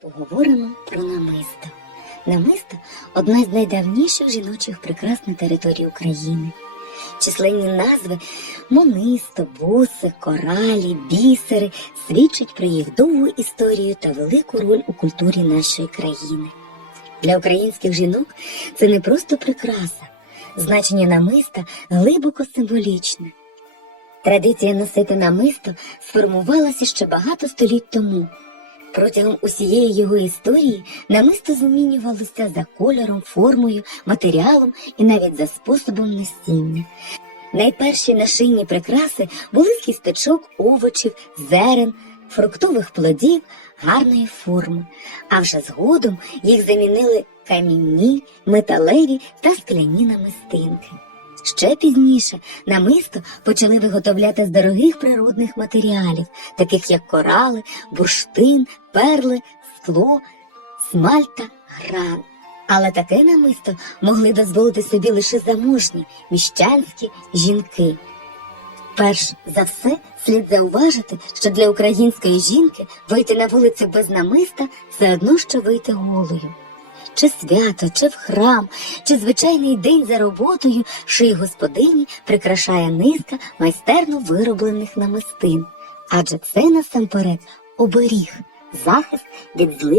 Поговоримо про намисто. Намисто одна з найдавніших жіночих прикрас на території України. Численні назви монисто, буси, коралі, бісери свідчать про їх довгу історію та велику роль у культурі нашої країни. Для українських жінок це не просто прикраса, значення намиста глибоко символічне. Традиція носити намисто сформувалася ще багато століть тому. Протягом усієї його історії намисто змінювалося за кольором, формою, матеріалом і навіть за способом носіння. Найперші нашийні прикраси були з кісточок овочів, зерен, фруктових плодів гарної форми, а вже згодом їх замінили камінні, металеві та скляні намистинки. Ще пізніше намисто почали виготовляти з дорогих природних матеріалів, таких як корали, бурштин, перли, скло, смаль та гран. Але таке намисто могли дозволити собі лише заможні міщанські жінки. Перш за все слід зауважити, що для української жінки вийти на вулицю без намиста все одно, що вийти голою. Чи свято, чи в храм, чи звичайний день за роботою шиї господині прикрашає низка майстерно вироблених намистин, адже це насамперед оберіг, захист від злих.